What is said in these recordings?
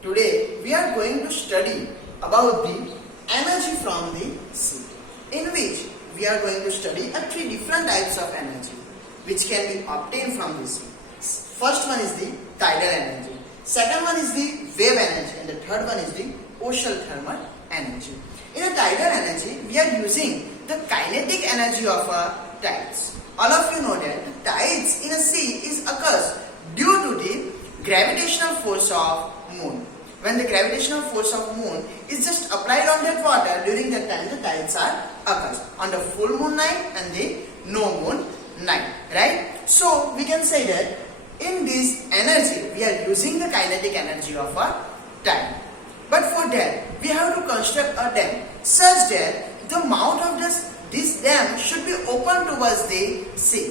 Today we are going to study about the energy from the sea, in which we are going to study three different types of energy which can be obtained from the sea. First one is the tidal energy, second one is the wave energy, and the third one is the ocean thermal energy. In a tidal energy, we are using the kinetic energy of tides. All of you know that the tides in a sea occurs due to the gravitational force of moon. When the gravitational force of moon is just applied on that water, during that time the tides are occurs on the full moon night and the no moon night, right? So we can say that in this energy we are using the kinetic energy of a tide. But for that we have to construct a dam such that the mouth of this dam should be open towards the sea.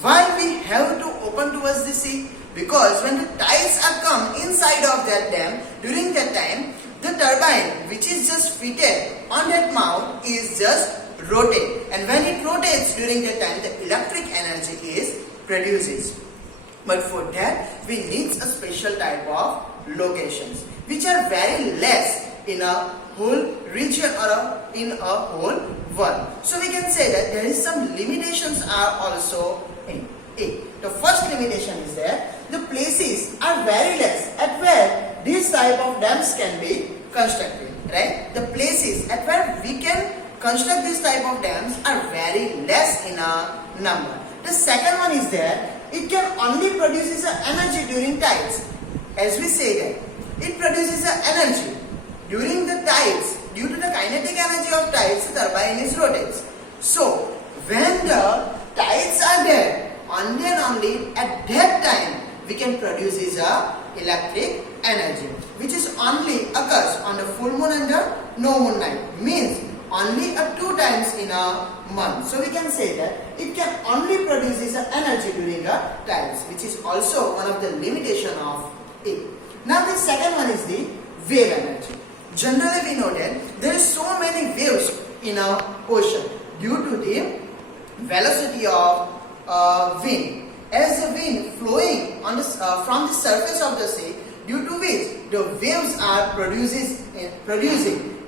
Why we have to open towards the sea? Because when the tides are come inside of that dam, during that time, the turbine which is just fitted on that mouth is just rotate. And when it rotates during that time, the electric energy is produces. But for that, we need a special type of locations, which are very less in a whole region or in a whole world. So we can say that there is some limitations are also in it. The first limitation is that the places are very less at where this type of dams can be constructed, right? The places at where we can construct this type of dams are very less in a number. The second one is that it can only produce energy during tides. As we say that it produces energy during the tides. Due to the kinetic energy of tides, the turbine is rotates. So when the tides are there, only and only at that time we can produce electric energy, which is only occurs on the full moon and the no moon night, means only 2 times in a month. So we can say that it can only produce energy during the tides, which is also one of the limitation of it. Now the second one is the wave energy. Generally we know that there is so many waves in our ocean due to the velocity of wind. As the wind flowing on from the surface of the sea, due to which the waves are producing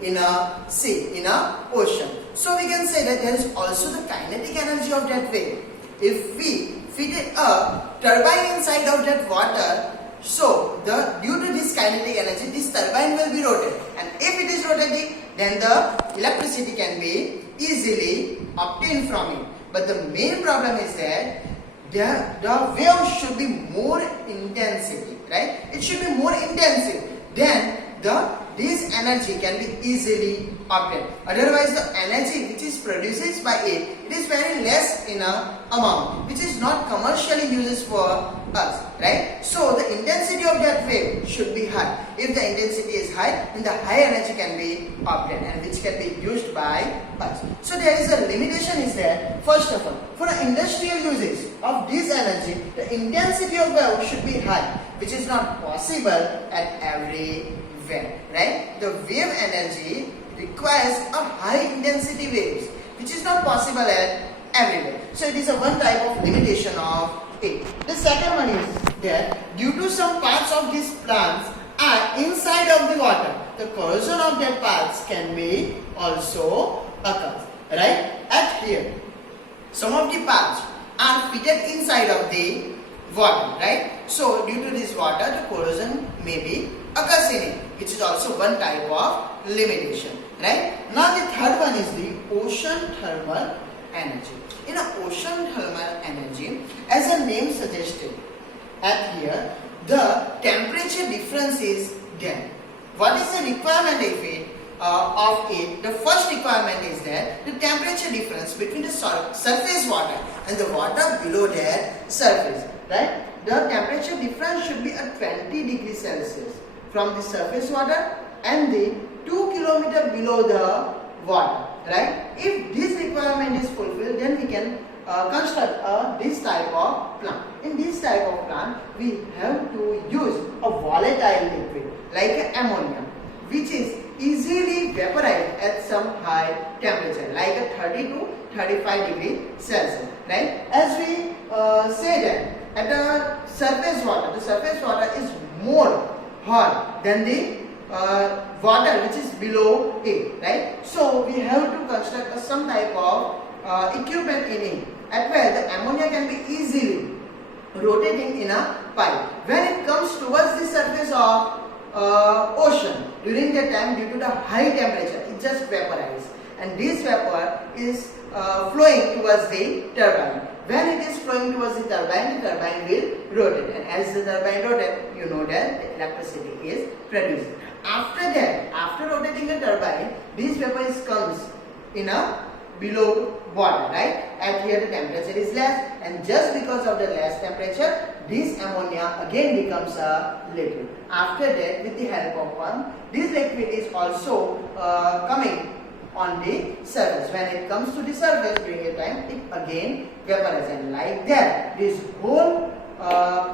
in a sea, in a ocean. So we can say that there is also the kinetic energy of that wave. If we fit a turbine inside of that water, so due to this kinetic energy, this turbine will be rotated, and if it is rotating, then the electricity can be easily obtained from it. But the main problem is that the wave should be more intensity, right? It should be more intensive. Then this energy can be easily obtained. Otherwise, the energy which is produced by it is very less in a amount, which is not commercially used for us, right? So the intensity of that wave should be high. If the intensity is high, then the high energy can be obtained and which can be used by us. So there is a limitation is there. First of all, for the industrial uses of this energy, the intensity of wave should be high, which is not possible at every wave, right? The wave energy requires a high intensity waves, which is not possible at everywhere. So it is a one type of limitation of it. The second one is that due to some parts of these plants are inside of the water, the corrosion of that parts can be also occurs, right? At here, some of the parts are fitted inside of the water, right? So due to this water, the corrosion may be occurs in it, which is also one type of limitation, right? Now the third one is the ocean thermal energy. In ocean thermal energy, as the name suggested, at here the temperature difference is there. What is the requirement of it? The first requirement is that the temperature difference between the surface water and the water below that surface, right? The temperature difference should be at 20 degrees Celsius from the surface water and the 2 kilometers below the water, right? If this requirement is fulfilled, then we can construct this type of plant. In this type of plant, we have to use a volatile liquid like ammonia, which is easily vaporized at some high temperature, like a 30 to 35 degrees Celsius, right? As we say that at the surface water is more hot than the water which is below it, right? So we have to construct some type of equipment in it at where the ammonia can be easily rotating in a pipe. When it comes towards the surface of ocean, during that time due to the high temperature, it just vaporizes, and this vapor is flowing towards the turbine. When it is flowing towards the turbine will rotate, and as the turbine rotates, you know that the electricity is produced. After that, after rotating the turbine, this vapor comes in a below water, right? At here the temperature is less, and just because of the less temperature, this ammonia again becomes a liquid. After that, with the help of pump, this liquid is also coming on the surface. When it comes to the surface during a time, it again vaporizes, and like that this whole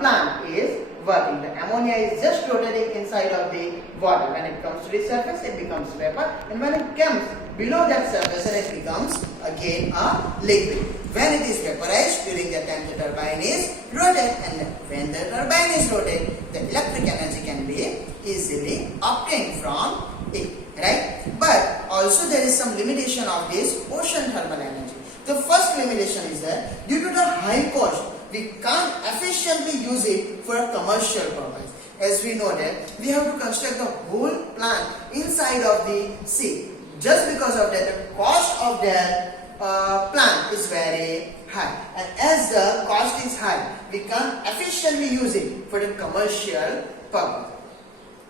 plant is working. The ammonia is just rotating inside of the water. When it comes to the surface, it becomes vapor, and when it comes below that surface, it becomes again a liquid. When it is vaporized, during that time the turbine is rotated, and when the turbine is rotated, the electric energy can be easily obtained from it, right? But also there is some limitation of this ocean thermal energy. The first limitation is that due to the high cost, we can't efficiently use it for a commercial purpose. As we know that we have to construct the whole plant inside of the sea. Just because of that, the cost of that plant is very high, and as the cost is high, we can't efficiently use it for the commercial purpose.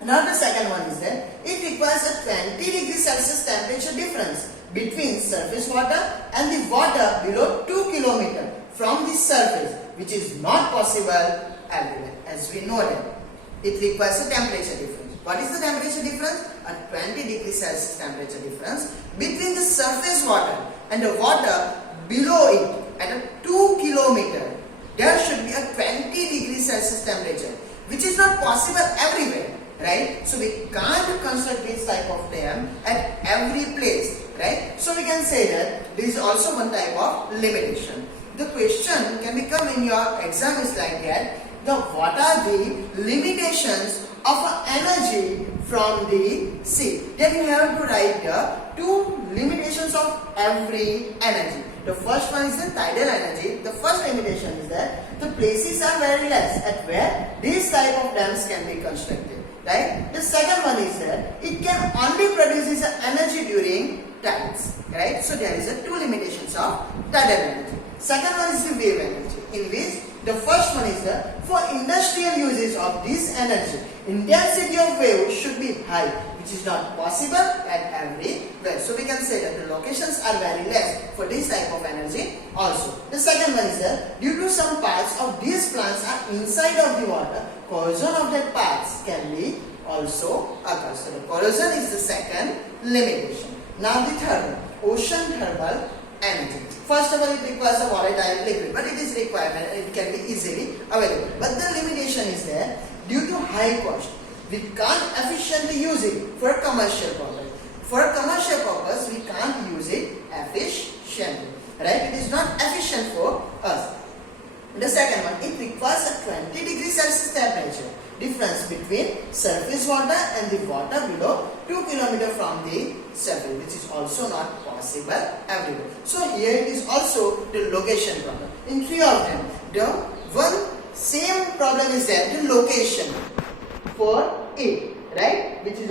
Now the second one is that it requires a 20 degrees Celsius temperature difference between surface water and the water below 2 km from the surface, which is not possible everywhere. As we know that it requires a temperature difference. What is the temperature difference? A 20 degrees Celsius temperature difference between the surface water and the water below it at a 2 km. There should be a 20 degrees Celsius temperature, which is not possible everywhere, right? So we can't construct this type of dam at every place, right? So we can say that this is also one type of limitation. The question can become in your exam is like that. What are the limitations of energy from the sea? Then you have to write the two limitations of every energy. The first one is the tidal energy. The first limitation is that the places are very less at where these type of dams can be constructed, right? The second one is that it can only produce energy during tides, right? So there is a two limitations of tidal energy. Second one is the wave energy, in which the first one is that for industrial uses of this energy, intensity of wave should be high, which is not possible at everywhere. So we can say that the locations are very less for this type of energy also. The second one is that due to some parts of these plants are inside of the water, corrosion of that parts can be also occur. So the corrosion is the second limitation. Now the third one, ocean thermal energy. First of all, it requires a volatile liquid, but it is requirement and it can be easily available. But the limitation is there due to high cost. We can't efficiently use it for a commercial purpose. For a commercial purpose, we can't use it efficiently, right? It is not efficient for us. The second one, it requires a 20 degrees Celsius temperature difference between surface water and the water below 2 km from the surface, which is also not possible everywhere. So here it is also the location problem. In three of them, the one same problem is there, the location for it, right? Which is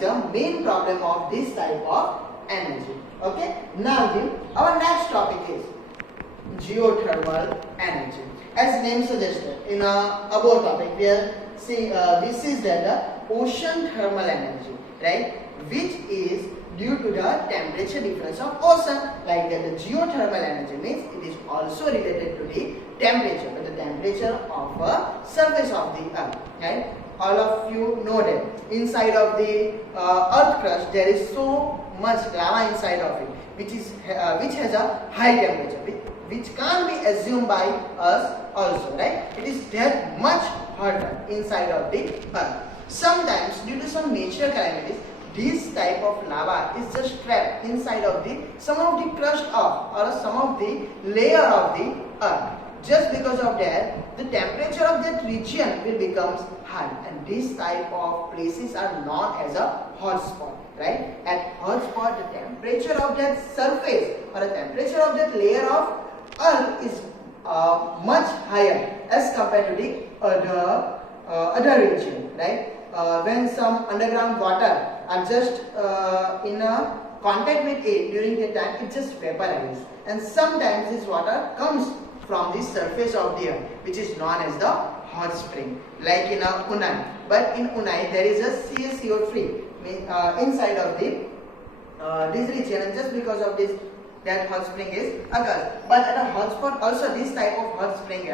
the main problem of this type of energy. Okay. Now our next topic is geothermal energy. As name suggested, in above topic we see this is the ocean thermal energy, right? Which is due to the temperature difference of ocean. Like that, the geothermal energy means it is also related to the temperature, but the temperature of a surface of the earth, right? All of you know that inside of the earth crust there is so much lava inside of it, which has a high temperature, which can't be assumed by us also, right? It is that much hotter inside of the earth. Sometimes due to some natural calamities, this type of lava is just trapped inside of some of the crust of or some of the layer of the earth. Just because of that, the temperature of that region will become high, and this type of places are known as a hotspot. Right? At hotspot, the temperature of that surface or the temperature of that layer of earth is much higher as compared to the other region. Right? When some underground water are just in a contact with it, during the time it just vaporizes, and sometimes this water comes from the surface of the earth, which is known as the hot spring, like in Unai. But in Unai there is a CaCO3 inside of the this region, and just because of this, that hot spring is occurs. But at a hot spot also this type of hot spring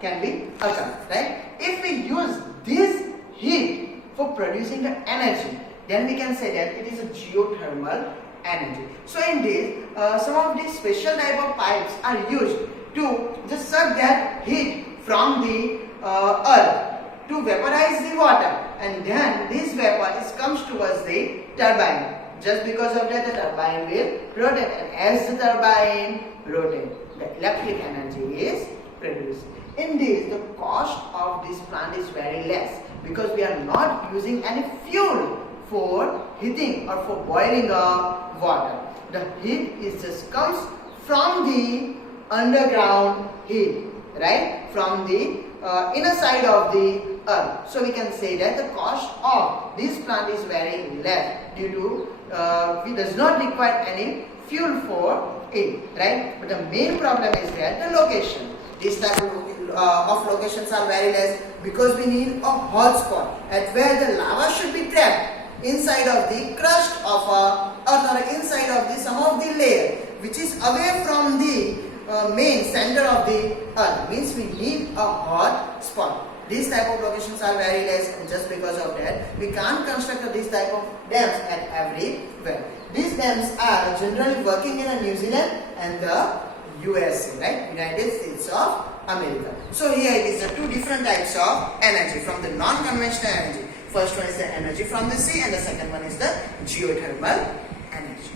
can be occur. Right? If we use this heat for producing the energy, then we can say that it is a geothermal energy. So in this, some of these special type of pipes are used to just suck that heat from the earth to vaporize the water, and then this vapor comes towards the turbine. Just because of that, the turbine will rotate, and as the turbine rotates, the electric energy is produced. In this, the cost of this plant is very less because we are not using any fuel for heating or for boiling water. The heat is just comes from the underground heat, right? From the inner side of the earth. So we can say that the cost of this plant is very less due to it does not require any fuel for it, right? But the main problem is that the location. This type of locations are very less because we need a hot spot at where the lava should be trapped inside of the crust of earth or inside of the some of the layer which is away from the main center of the earth. Means we need a hot spot. These type of locations are very less, and just because of that we can't construct this type of dams at everywhere. These dams are generally working in New Zealand and the USA, right? United States of America. So here it is the two different types of energy from the non-conventional energy. First one is the energy from the sea, and the second one is the geothermal energy.